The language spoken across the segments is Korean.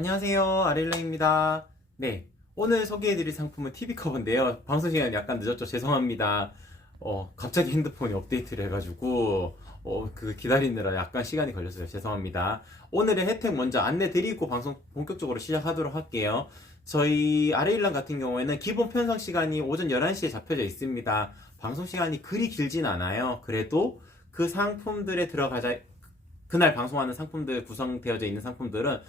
안녕하세요, 아릴라입니다. 네, 오늘 소개해드릴 상품은 TV 커버인데요. 방송 시간이 약간 늦었죠? 죄송합니다. 갑자기 핸드폰이 업데이트를 해가지고 기다리느라 약간 시간이 걸렸어요. 죄송합니다. 오늘의 혜택 먼저 안내드리고 방송 본격적으로 시작하도록 할게요. 저희 아레일랑 같은 경우에는 기본 편성 시간이 오전 11시에 잡혀져 있습니다. 방송 시간이 그리 길진 않아요. 그래도 그 상품들에 들어가자, 그날 방송하는 상품들 구성되어져 있는 상품들은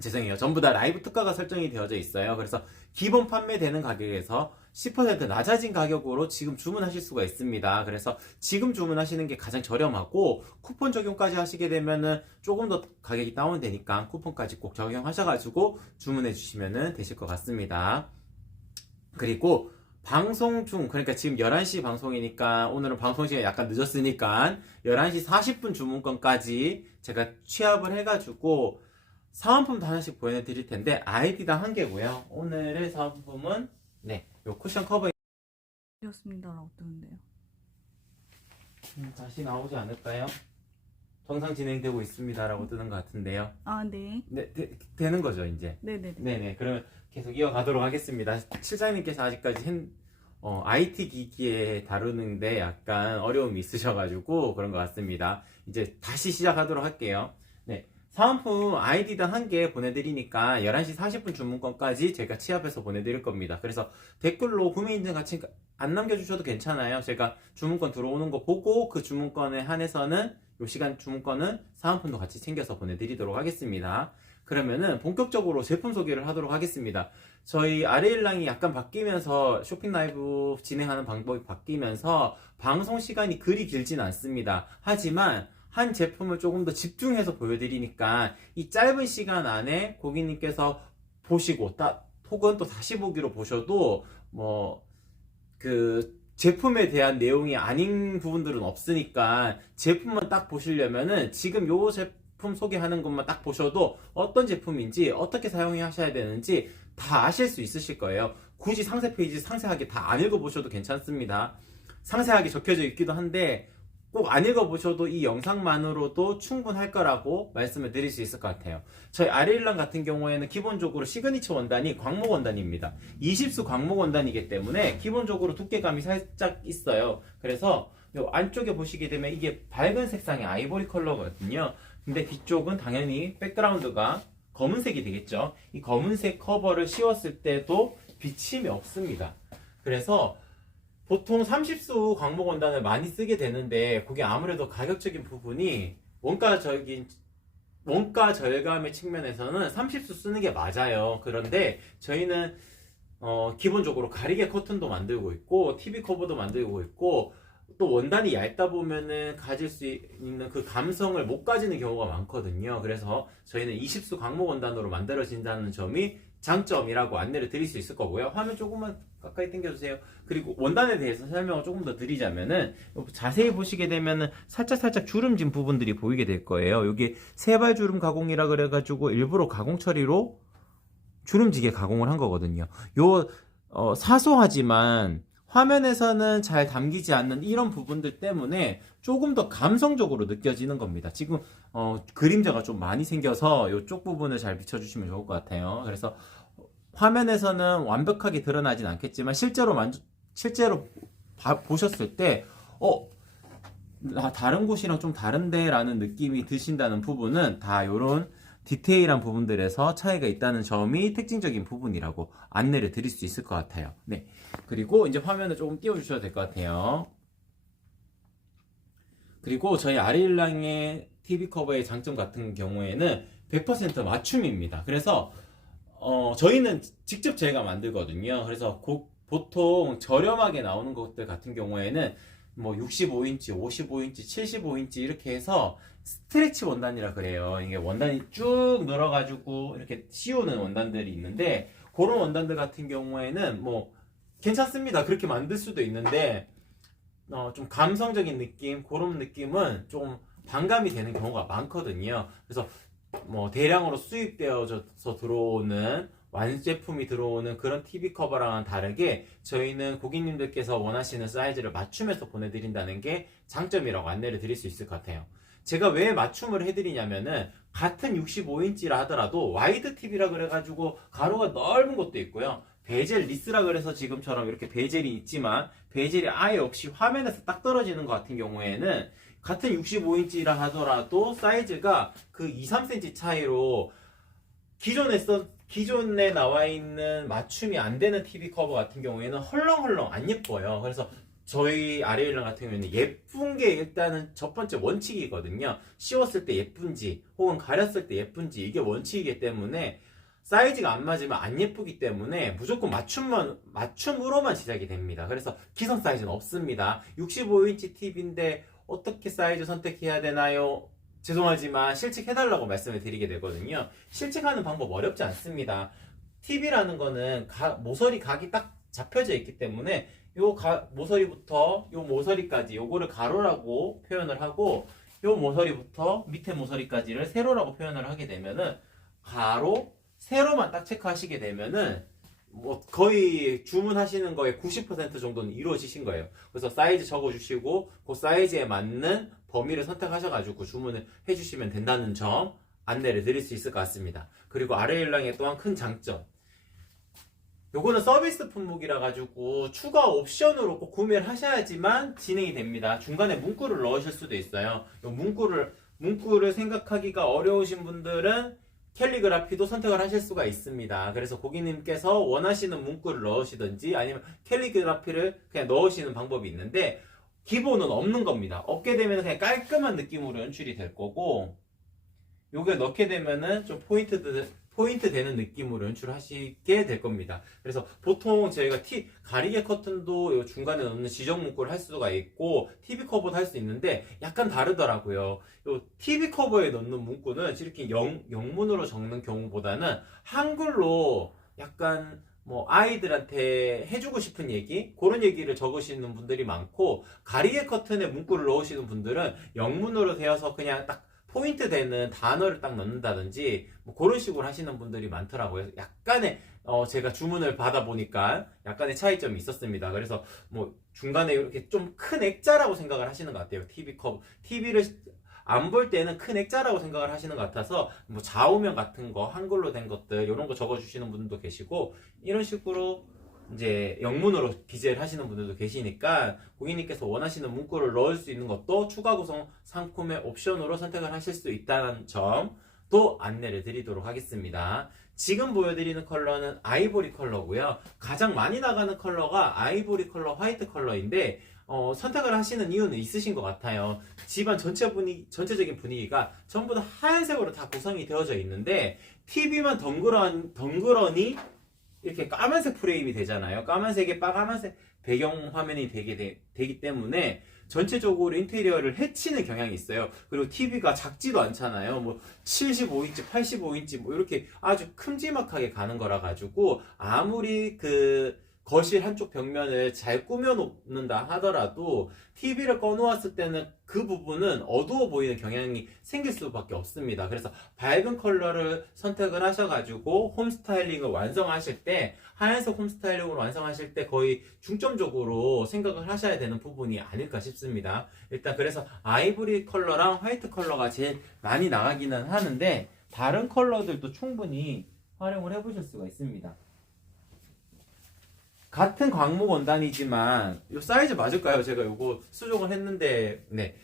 죄송해요. 전부 다 라이브 특가가 설정이 되어져 있어요. 그래서 기본 판매되는 가격에서 10% 낮아진 가격으로 지금 주문하실 수가 있습니다. 그래서 지금 주문하시는 게 가장 저렴하고 쿠폰 적용까지 하시게 되면은 조금 더 가격이 다운되니까 쿠폰까지 꼭 적용하셔가지고 주문해 주시면 되실 것 같습니다. 그리고 방송 중, 그러니까 지금 11시 방송이니까 오늘은 방송 시간이 약간 늦었으니까 11시 40분 주문권까지 제가 취합을 해가지고 사은품도 하나씩 보여드릴 텐데 아이디당 한 개고요. 오늘의 사은품은 요 쿠션 커버 되었습니다라고 뜨는데요. 다시 나오지 않을까요? 정상 진행되고 있습니다라고 뜨는 것 같은데요. 아, 네. 네, 되는 거죠 이제. 네네. 네네. 그러면 계속 이어가도록 하겠습니다. 실장님께서 아직까지 IT 기기에 다루는데 약간 어려움이 있으셔가지고 그런 것 같습니다. 이제 다시 시작하도록 할게요. 네. 사은품 아이디당 한 개 보내드리니까 11시 40분 주문권까지 제가 취합해서 보내드릴 겁니다. 그래서 댓글로 구매인증 같이 안 남겨주셔도 괜찮아요. 제가 주문권 들어오는 거 보고 그 주문권에 한해서는 요 시간 주문권은 사은품도 같이 챙겨서 보내드리도록 하겠습니다. 그러면은 본격적으로 제품 소개를 하도록 하겠습니다. 저희 아레일랑이 약간 바뀌면서 쇼핑 라이브 진행하는 방법이 바뀌면서 방송 시간이 그리 길진 않습니다. 하지만 한 제품을 조금 더 집중해서 보여드리니까 이 짧은 시간 안에 고객님께서 보시고 혹은 또 다시 보기로 보셔도 그 제품에 대한 내용이 아닌 부분들은 없으니까 제품만 딱 보시려면은 지금 요 제품 소개하는 것만 딱 보셔도 어떤 제품인지 어떻게 사용하셔야 되는지 다 아실 수 있으실 거예요. 굳이 상세 페이지 상세하게 다 안 읽어보셔도 괜찮습니다. 상세하게 적혀져 있기도 한데 꼭 안 읽어보셔도 이 영상만으로도 충분할 거라고 말씀을 드릴 수 있을 것 같아요. 저희 아레일랑 같은 경우에는 기본적으로 시그니처 원단이 광목 원단입니다. 20수 광목 원단이기 때문에 기본적으로 두께감이 살짝 있어요. 그래서 요 안쪽에 보시게 되면 이게 밝은 색상의 아이보리 컬러거든요. 근데 뒤쪽은 당연히 백그라운드가 검은색이 되겠죠. 이 검은색 커버를 씌웠을 때도 비침이 없습니다. 그래서 보통 30수 광목 원단을 많이 쓰게 되는데 그게 아무래도 가격적인 부분이 원가 절감의 측면에서는 30수 쓰는 게 맞아요. 그런데 저희는 기본적으로 가리개 커튼도 만들고 있고 TV 커버도 만들고 있고 또 원단이 얇다 보면은 가질 수 있는 그 감성을 못 가지는 경우가 많거든요. 그래서 저희는 20수 광목 원단으로 만들어진다는 점이 장점이라고 안내를 드릴 수 있을 거고요. 화면 조금만 가까이 당겨주세요. 그리고 원단에 대해서 설명을 조금 더 드리자면은 자세히 보시게 되면은 살짝 주름진 부분들이 보이게 될 거예요. 여기 세발 주름 가공이라 그래가지고 일부러 가공 처리로 주름지게 가공을 한 거거든요. 사소하지만 화면에서는 잘 담기지 않는 이런 부분들 때문에 조금 더 감성적으로 느껴지는 겁니다. 지금 그림자가 좀 많이 생겨서 이쪽 부분을 잘 비춰주시면 좋을 것 같아요. 그래서 화면에서는 완벽하게 드러나진 않겠지만 실제로 보셨을 때 다른 곳이랑 좀 다른데 라는 느낌이 드신다는 부분은 다 이런 디테일한 부분들에서 차이가 있다는 점이 특징적인 부분이라고 안내를 드릴 수 있을 것 같아요. 네. 그리고 이제 화면을 조금 띄워주셔도 될 것 같아요. 그리고 저희 아레일랑의 TV 커버의 장점 같은 경우에는 100% 맞춤입니다. 그래서 저희는 직접 저희가 만들거든요. 그래서 보통 저렴하게 나오는 것들 같은 경우에는 65인치, 55인치, 75인치 이렇게 해서 스트레치 원단이라 그래요. 이게 원단이 쭉 늘어가지고 이렇게 씌우는 원단들이 있는데 그런 원단들 같은 경우에는 괜찮습니다. 그렇게 만들 수도 있는데 좀 감성적인 느낌, 그런 느낌은 좀 반감이 되는 경우가 많거든요. 그래서 대량으로 수입되어져서 들어오는 완제품이 들어오는 그런 TV 커버랑은 다르게 저희는 고객님들께서 원하시는 사이즈를 맞춤해서 보내드린다는 게 장점이라고 안내를 드릴 수 있을 것 같아요. 제가 왜 맞춤을 해드리냐면은 같은 65인치라 하더라도 와이드 TV라 그래가지고 가로가 넓은 것도 있고요. 베젤 리스라 그래서 지금처럼 이렇게 베젤이 있지만 베젤이 아예 없이 화면에서 딱 떨어지는 것 같은 경우에는 같은 65인치라 하더라도 사이즈가 그 2, 3cm 차이로 기존에 나와 있는 맞춤이 안 되는 TV 커버 같은 경우에는 헐렁헐렁 안 예뻐요. 그래서 저희 아레일랑 같은 경우에는 예쁜 게 일단은 첫 번째 원칙이거든요. 씌웠을 때 예쁜지 혹은 가렸을 때 예쁜지 이게 원칙이기 때문에 사이즈가 안 맞으면 안 예쁘기 때문에 무조건 맞춤으로만 제작이 됩니다. 그래서 기성 사이즈는 없습니다. 65인치 TV인데 어떻게 사이즈 선택해야 되나요? 죄송하지만 실측해달라고 말씀을 드리게 되거든요. 실측하는 방법 어렵지 않습니다. TV라는 거는 모서리 각이 딱 잡혀져 있기 때문에 모서리부터 요 모서리까지 요거를 가로라고 표현을 하고 요 모서리부터 밑에 모서리까지를 세로라고 표현을 하게 되면은 가로, 세로만 딱 체크하시게 되면은 뭐 거의 주문하시는 거의 90% 정도는 이루어지신 거예요. 그래서 사이즈 적어주시고 그 사이즈에 맞는 범위를 선택하셔가지고 주문을 해주시면 된다는 점 안내를 드릴 수 있을 것 같습니다. 그리고 아레일랑의 또한 큰 장점, 요거는 서비스 품목이라 가지고 추가 옵션으로 꼭 구매를 하셔야지만 진행이 됩니다. 중간에 문구를 넣으실 수도 있어요. 요 문구를 생각하기가 어려우신 분들은 캘리그라피도 선택을 하실 수가 있습니다. 그래서 고객님께서 원하시는 문구를 넣으시든지 아니면 캘리그라피를 그냥 넣으시는 방법이 있는데 기본은 없는 겁니다. 없게 되면 그냥 깔끔한 느낌으로 연출이 될 거고 요게 넣게 되면은 좀 포인트 되는 느낌으로 연출하시게 될 겁니다. 그래서 보통 저희가 가리개 커튼도 요 중간에 넣는 지정 문구를 할 수가 있고 TV 커버도 할 수 있는데 약간 다르더라고요. 요 TV 커버에 넣는 문구는 이렇게 영문으로 적는 경우보다는 한글로 약간 뭐 아이들한테 해주고 싶은 얘기 그런 얘기를 적으시는 분들이 많고 가리개 커튼에 문구를 넣으시는 분들은 영문으로 되어서 그냥 딱 포인트 되는 단어를 딱 넣는다든지 뭐 그런 식으로 하시는 분들이 많더라고요. 약간의 제가 주문을 받아보니까 약간의 차이점이 있었습니다. 그래서 뭐 중간에 이렇게 좀 큰 액자라고 생각을 하시는 것 같아요. TV를 안 볼 때는 큰 액자라고 생각을 하시는 것 같아서 뭐 좌우명 같은 거 한글로 된 것들 이런 거 적어주시는 분들도 계시고 이런 식으로 이제 영문으로 기재를 하시는 분들도 계시니까 고객님께서 원하시는 문구를 넣을 수 있는 것도 추가 구성 상품의 옵션으로 선택을 하실 수 있다는 점도 안내를 드리도록 하겠습니다. 지금 보여드리는 컬러는 아이보리 컬러고요. 가장 많이 나가는 컬러가 아이보리 컬러, 화이트 컬러인데 선택을 하시는 이유는 있으신 것 같아요. 집안 전체적인 분위기가 전부 다 하얀색으로 다 구성이 되어져 있는데 TV만 덩그러니 이렇게 까만색 프레임이 되잖아요. 까만색에 까만색 배경 화면이 되기 때문에 전체적으로 인테리어를 해치는 경향이 있어요. 그리고 TV가 작지도 않잖아요. 뭐 75인치, 85인치 뭐 이렇게 아주 큼지막하게 가는 거라 가지고 아무리 그 거실 한쪽 벽면을 잘 꾸며 놓는다 하더라도 TV를 꺼놓았을 때는 그 부분은 어두워 보이는 경향이 생길 수밖에 없습니다. 그래서 밝은 컬러를 선택을 하셔가지고 홈 스타일링을 완성하실 때 하얀색 홈 스타일링으로 완성하실 때 거의 중점적으로 생각을 하셔야 되는 부분이 아닐까 싶습니다. 일단 그래서 아이보리 컬러랑 화이트 컬러가 제일 많이 나가기는 하는데 다른 컬러들도 충분히 활용을 해보실 수가 있습니다. 같은 광목 원단이지만 이 사이즈 맞을까요? 제가 이거 수정을 했는데 네.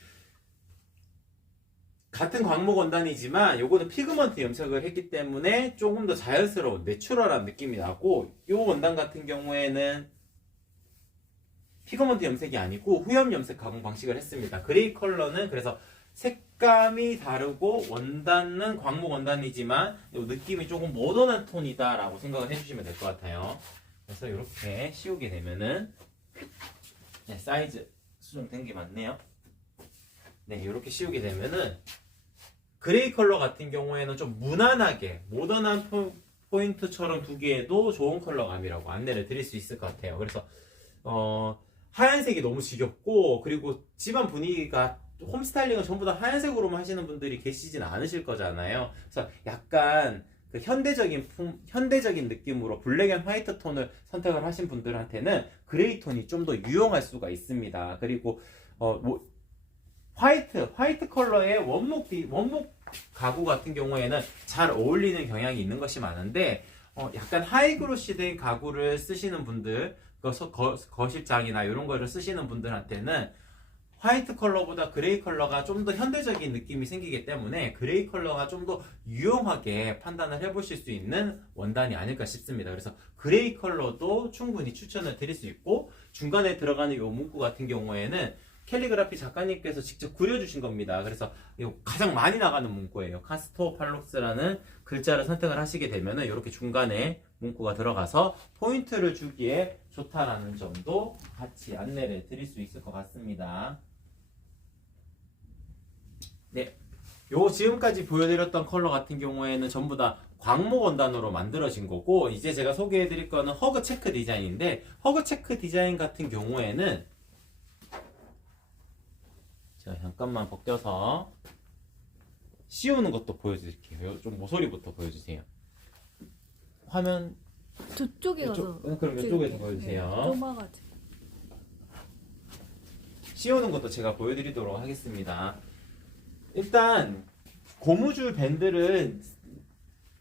같은 광목 원단이지만 요거는 피그먼트 염색을 했기 때문에 조금 더 자연스러운 내추럴한 느낌이 나고 이 원단 같은 경우에는 피그먼트 염색이 아니고 후염 염색 가공 방식을 했습니다. 그레이 컬러는 그래서 색감이 다르고 원단은 광목 원단이지만 이 느낌이 조금 모던한 톤이다 라고 생각을 해주시면 될 것 같아요. 그래서 이렇게 씌우게 되면은 네, 사이즈 수정된 게 맞네요. 네, 이렇게 씌우게 되면은 그레이 컬러 같은 경우에는 좀 무난하게 모던한 포인트처럼 두기에도 좋은 컬러감이라고 안내를 드릴 수 있을 것 같아요. 그래서 하얀색이 너무 지겹고 그리고 집안 분위기가 홈 스타일링은 전부 다 하얀색으로만 하시는 분들이 계시진 않으실 거잖아요. 그래서 약간 그 현대적인 느낌으로 블랙 앤 화이트 톤을 선택을 하신 분들한테는 그레이 톤이 좀 더 유용할 수가 있습니다. 그리고 화이트 컬러의 원목 가구 같은 경우에는 잘 어울리는 경향이 있는 것이 많은데, 약간 하이그로시 된 가구를 쓰시는 분들, 거실장이나 이런 거를 쓰시는 분들한테는 화이트 컬러보다 그레이 컬러가 좀 더 현대적인 느낌이 생기기 때문에 그레이 컬러가 좀 더 유용하게 판단을 해보실 수 있는 원단이 아닐까 싶습니다. 그래서 그레이 컬러도 충분히 추천을 드릴 수 있고, 중간에 들어가는 이 문구 같은 경우에는 캘리그라피 작가님께서 직접 그려주신 겁니다. 그래서 가장 많이 나가는 문구예요. 카스토팔록스라는 글자를 선택을 하시게 되면 이렇게 중간에 문구가 들어가서 포인트를 주기에 좋다라는 점도 같이 안내를 드릴 수 있을 것 같습니다. 네, 요 지금까지 보여드렸던 컬러 같은 경우에는 전부 다 광목 원단으로 만들어진 거고, 이제 제가 소개해드릴 거는 허그 체크 디자인인데, 허그 체크 디자인 같은 경우에는 제가 잠깐만 벗겨서 씌우는 것도 보여드릴게요. 좀 모서리부터 보여주세요. 화면 저쪽에 가서. 그럼 이쪽에서 보여주세요. 좁아가지고. 씌우는 것도 제가 보여드리도록 하겠습니다. 일단 고무줄 밴드를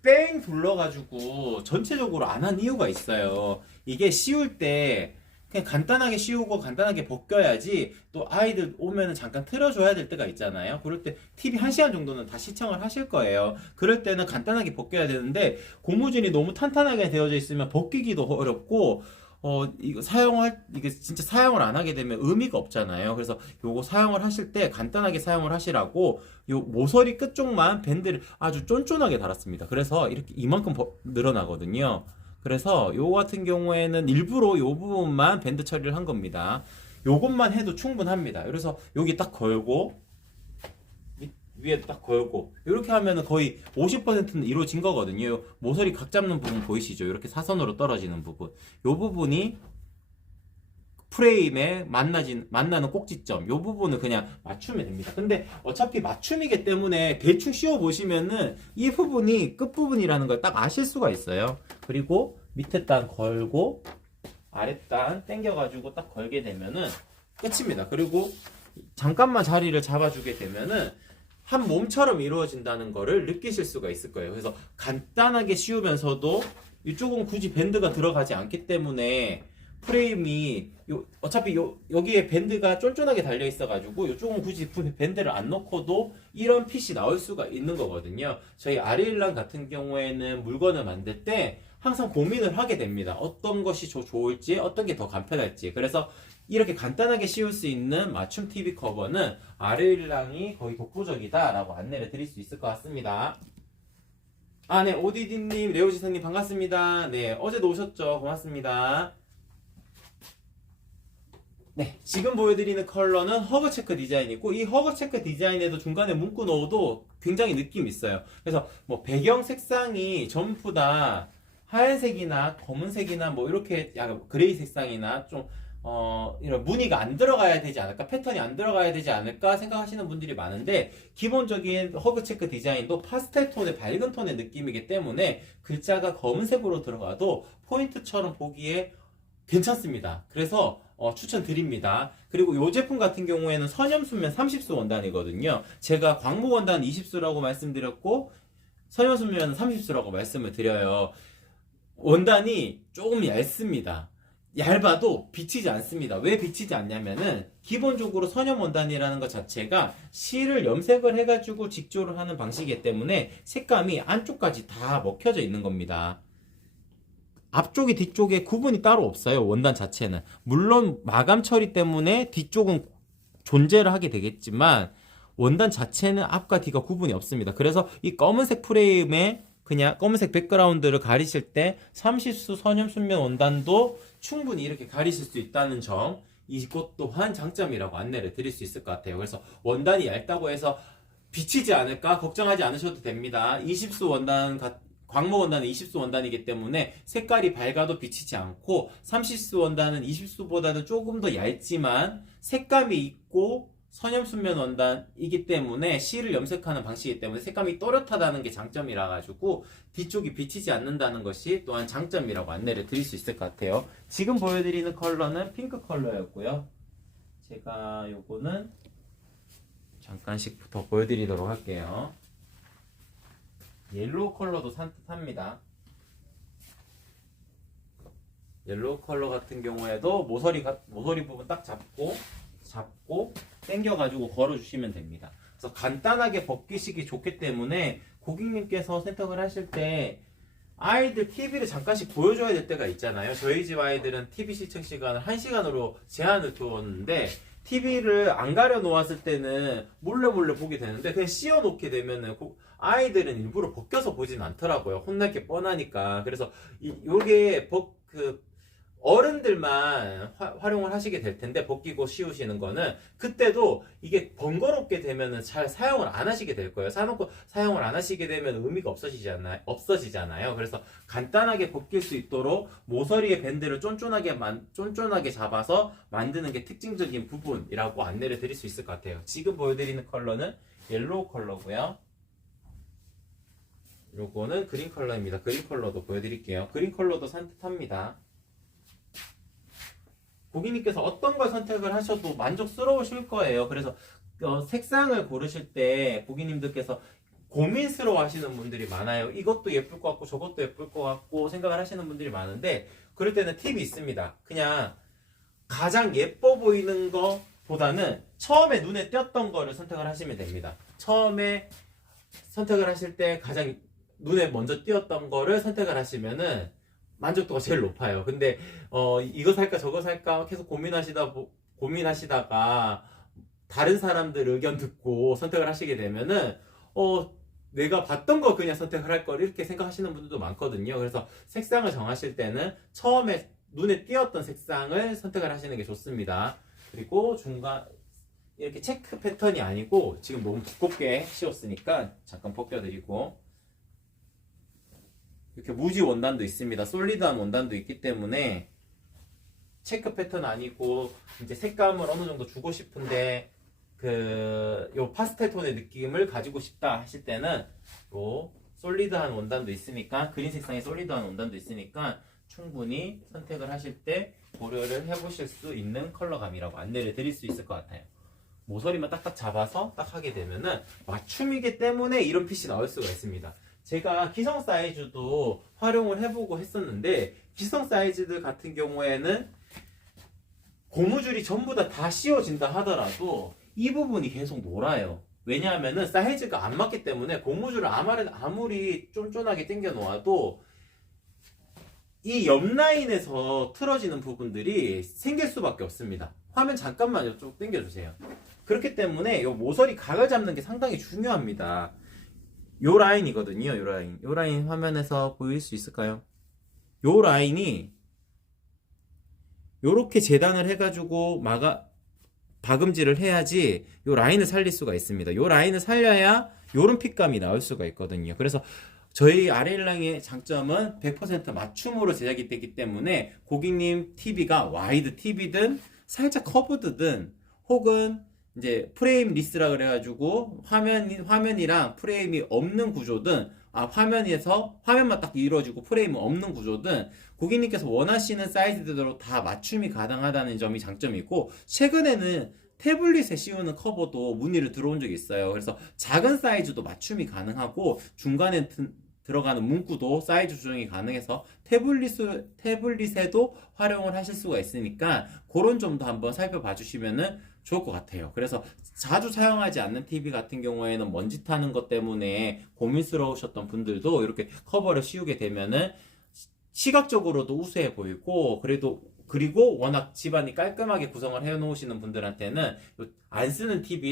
뺑 둘러가지고 전체적으로 안 한 이유가 있어요. 이게 씌울 때 그냥 간단하게 씌우고 간단하게 벗겨야지, 또 아이들 오면은 잠깐 틀어줘야 될 때가 있잖아요. 그럴 때 TV 1시간 정도는 다 시청을 하실 거예요. 그럴 때는 간단하게 벗겨야 되는데, 고무줄이 너무 탄탄하게 되어져 있으면 벗기기도 어렵고, 이게 진짜 사용을 안 하게 되면 의미가 없잖아요. 그래서 요거 사용을 하실 때 간단하게 사용을 하시라고 요 모서리 끝쪽만 밴드를 아주 쫀쫀하게 달았습니다. 그래서 이렇게 이만큼 늘어나거든요. 그래서 요거 같은 경우에는 일부러 요 부분만 밴드 처리를 한 겁니다. 요것만 해도 충분합니다. 그래서 여기 딱 걸고 위에 딱 걸고 이렇게 하면은 거의 50%는 이루어진 거거든요. 모서리 각 잡는 부분 보이시죠? 이렇게 사선으로 떨어지는 부분, 요 부분이 프레임에 만나는 꼭지점, 요 부분을 그냥 맞추면 됩니다. 근데 어차피 맞춤이기 때문에 대충 씌워 보시면은 이 부분이 끝부분이라는 걸 딱 아실 수가 있어요. 그리고 밑에 단 걸고 아래 단 당겨가지고 딱 걸게 되면은 끝입니다. 그리고 잠깐만 자리를 잡아주게 되면은 한 몸처럼 이루어진다는 거를 느끼실 수가 있을 거예요. 그래서 간단하게 씌우면서도 이쪽은 굳이 밴드가 들어가지 않기 때문에 프레임이 어차피 여기에 밴드가 쫀쫀하게 달려 있어가지고 이쪽은 굳이 밴드를 안 넣고도 이런 핏이 나올 수가 있는 거거든요. 저희 아리일랑 같은 경우에는 물건을 만들 때 항상 고민을 하게 됩니다. 어떤 것이 좋을지, 어떤 게 더 간편할지. 그래서 이렇게 간단하게 씌울 수 있는 맞춤 TV 커버는 아리일랑이 거의 독보적이다라고 안내를 드릴 수 있을 것 같습니다. 아, 네, 오디디님, 레오지사님 반갑습니다. 네, 어제도 오셨죠? 고맙습니다. 네, 지금 보여드리는 컬러는 허그 체크 디자인이고, 이 허그 체크 디자인에도 중간에 문구 넣어도 굉장히 느낌 있어요. 그래서 뭐 배경 색상이 전부 다 하얀색이나 검은색이나 뭐 이렇게 약간 그레이 색상이나 좀 이런 무늬가 안 들어가야 되지 않을까, 패턴이 안 들어가야 되지 않을까 생각하시는 분들이 많은데, 기본적인 허그 체크 디자인도 파스텔 톤의 밝은 톤의 느낌이기 때문에 글자가 검은색으로 들어가도 포인트처럼 보기에 괜찮습니다. 그래서 추천드립니다. 그리고 이 제품 같은 경우에는 선염수면 30수 원단이거든요. 제가 광목 원단 20수라고 말씀드렸고 선염수면 30수라고 말씀을 드려요. 원단이 조금 얇습니다. 얇아도 비치지 않습니다. 왜 비치지 않냐면은 기본적으로 선염 원단이라는 것 자체가 실을 염색을 해가지고 직조를 하는 방식이기 때문에 색감이 안쪽까지 다 먹혀져 있는 겁니다. 앞쪽이 뒤쪽에 구분이 따로 없어요. 원단 자체는. 물론 마감 처리 때문에 뒤쪽은 존재를 하게 되겠지만 원단 자체는 앞과 뒤가 구분이 없습니다. 그래서 이 검은색 프레임에 그냥 검은색 백그라운드를 가리실 때 30수 선염 순면 원단도 충분히 이렇게 가리실 수 있다는 점, 이것 또한 장점이라고 안내를 드릴 수 있을 것 같아요. 그래서 원단이 얇다고 해서 비치지 않을까 걱정하지 않으셔도 됩니다. 20수 원단 광목 원단은 20수 원단이기 때문에 색깔이 밝아도 비치지 않고, 30수 원단은 20수보다는 조금 더 얇지만 색감이 있고 선염순면 원단이기 때문에 실을 염색하는 방식이기 때문에 색감이 또렷하다는 게 장점이라 가지고 뒤쪽이 비치지 않는다는 것이 또한 장점이라고 안내를 드릴 수 있을 것 같아요. 지금 보여드리는 컬러는 핑크 컬러였고요. 제가 요거는 잠깐씩 더 보여드리도록 할게요. 옐로우 컬러도 산뜻합니다. 옐로우 컬러 같은 경우에도 모서리 부분 딱 잡고 당겨가지고 걸어주시면 됩니다. 그래서 간단하게 벗기시기 좋기 때문에 고객님께서 선택을 하실 때 아이들 TV를 잠깐씩 보여줘야 될 때가 있잖아요. 저희 집 아이들은 TV 시청 시간을 1시간으로 제한을 두었는데 TV를 안 가려 놓았을 때는 몰래 보게 되는데 그냥 씌워 놓게 되면은 아이들은 일부러 벗겨서 보진 않더라고요. 혼날 게 뻔하니까. 그래서 요게 어른들만 활용을 하시게 될 텐데 벗기고 씌우시는 거는 그때도 이게 번거롭게 되면은 잘 사용을 안 하시게 될 거예요. 사놓고 사용을 안 하시게 되면 의미가 없어지잖아요. 그래서 간단하게 벗길 수 있도록 모서리의 밴드를 쫀쫀하게 잡아서 만드는 게 특징적인 부분이라고 안내를 드릴 수 있을 것 같아요. 지금 보여드리는 컬러는 옐로우 컬러고요. 요거는 그린 컬러입니다. 그린 컬러도 보여드릴게요. 그린 컬러도 산뜻합니다. 고객님께서 어떤 걸 선택을 하셔도 만족스러우실 거예요. 그래서 색상을 고르실 때 고객님들께서 고민스러워 하시는 분들이 많아요. 이것도 예쁠 것 같고 저것도 예쁠 것 같고 생각을 하시는 분들이 많은데 그럴 때는 팁이 있습니다. 그냥 가장 예뻐 보이는 것보다는 처음에 눈에 띄었던 거를 선택을 하시면 됩니다. 처음에 선택을 하실 때 가장 눈에 먼저 띄었던 거를 선택을 하시면은 만족도가 제일 높아요. 근데 이거 살까 저거 살까 계속 고민하시다가 다른 사람들 의견 듣고 선택을 하시게 되면은 내가 봤던 거 그냥 선택을 할 걸 이렇게 생각하시는 분들도 많거든요. 그래서 색상을 정하실 때는 처음에 눈에 띄었던 색상을 선택을 하시는 게 좋습니다. 그리고 중간 이렇게 체크 패턴이 아니고 지금 너무 두껍게 씌웠으니까 잠깐 벗겨드리고 이렇게 무지 원단도 있습니다. 솔리드한 원단도 있기 때문에 체크 패턴 아니고 이제 색감을 어느 정도 주고 싶은데 요 파스텔 톤의 느낌을 가지고 싶다 하실 때는 요 솔리드한 원단도 있으니까 그린 색상의 솔리드한 원단도 있으니까 충분히 선택을 하실 때 고려를 해보실 수 있는 컬러감이라고 안내를 드릴 수 있을 것 같아요. 모서리만 딱딱 잡아서 딱 하게 되면은 맞춤이기 때문에 이런 핏이 나올 수가 있습니다. 제가 기성 사이즈도 활용을 해보고 했었는데 기성 사이즈들 같은 경우에는 고무줄이 전부 다 씌워진다 하더라도 이 부분이 계속 놀아요. 왜냐하면은 사이즈가 안 맞기 때문에 고무줄을 아무리 쫀쫀하게 당겨 놓아도 이 옆 라인에서 틀어지는 부분들이 생길 수밖에 없습니다. 화면 잠깐만요. 좀 당겨주세요. 그렇기 때문에 이 모서리 각을 잡는 게 상당히 중요합니다. 요 라인이거든요. 요 라인 화면에서 보일 수 있을까요? 요 라인이 요렇게 재단을 해가지고 박음질을 해야지 요 라인을 살릴 수가 있습니다. 요 라인을 살려야 요런 핏감이 나올 수가 있거든요. 그래서 저희 아레일랑의 장점은 100% 맞춤으로 제작이 되기 때문에 고객님 TV가 와이드 TV든 살짝 커브드든 혹은 이제 프레임 리스라 그래가지고 화면이랑 프레임이 없는 구조든 화면만 딱 이루어지고 프레임은 없는 구조든 고객님께서 원하시는 사이즈대로 다 맞춤이 가능하다는 점이 장점이고 최근에는 태블릿에 씌우는 커버도 문의를 들어온 적이 있어요. 그래서 작은 사이즈도 맞춤이 가능하고 중간에 들어가는 문구도 사이즈 조정이 가능해서 태블릿에도 활용을 하실 수가 있으니까 그런 점도 한번 살펴봐 주시면은 좋을 것 같아요. 그래서 자주 사용하지 않는 TV 같은 경우에는 먼지 타는 것 때문에 고민스러우셨던 분들도 이렇게 커버를 씌우게 되면은 시각적으로도 우수해 보이고 그리고 워낙 집안이 깔끔하게 구성을 해 놓으시는 분들한테는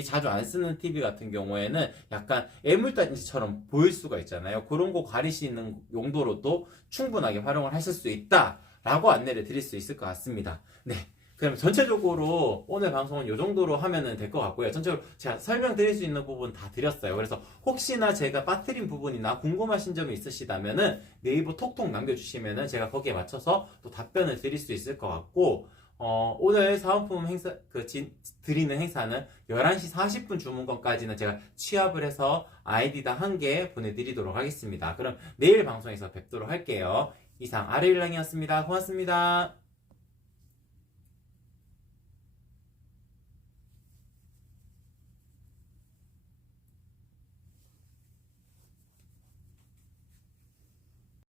자주 안 쓰는 TV 같은 경우에는 약간 애물단지처럼 보일 수가 있잖아요. 그런 거 가리시는 용도로도 충분하게 활용을 하실 수 있다라고 안내를 드릴 수 있을 것 같습니다. 네. 그럼 전체적으로 오늘 방송은 이 정도로 하면 될 것 같고요. 전체적으로 제가 설명드릴 수 있는 부분 다 드렸어요. 그래서 혹시나 제가 빠뜨린 부분이나 궁금하신 점이 있으시다면은 네이버 톡톡 남겨주시면은 제가 거기에 맞춰서 또 답변을 드릴 수 있을 것 같고, 오늘 사은품 드리는 행사는 11시 40분 주문권까지는 제가 취합을 해서 아이디당 1개 보내드리도록 하겠습니다. 그럼 내일 방송에서 뵙도록 할게요. 이상 아레일랑이었습니다. 고맙습니다.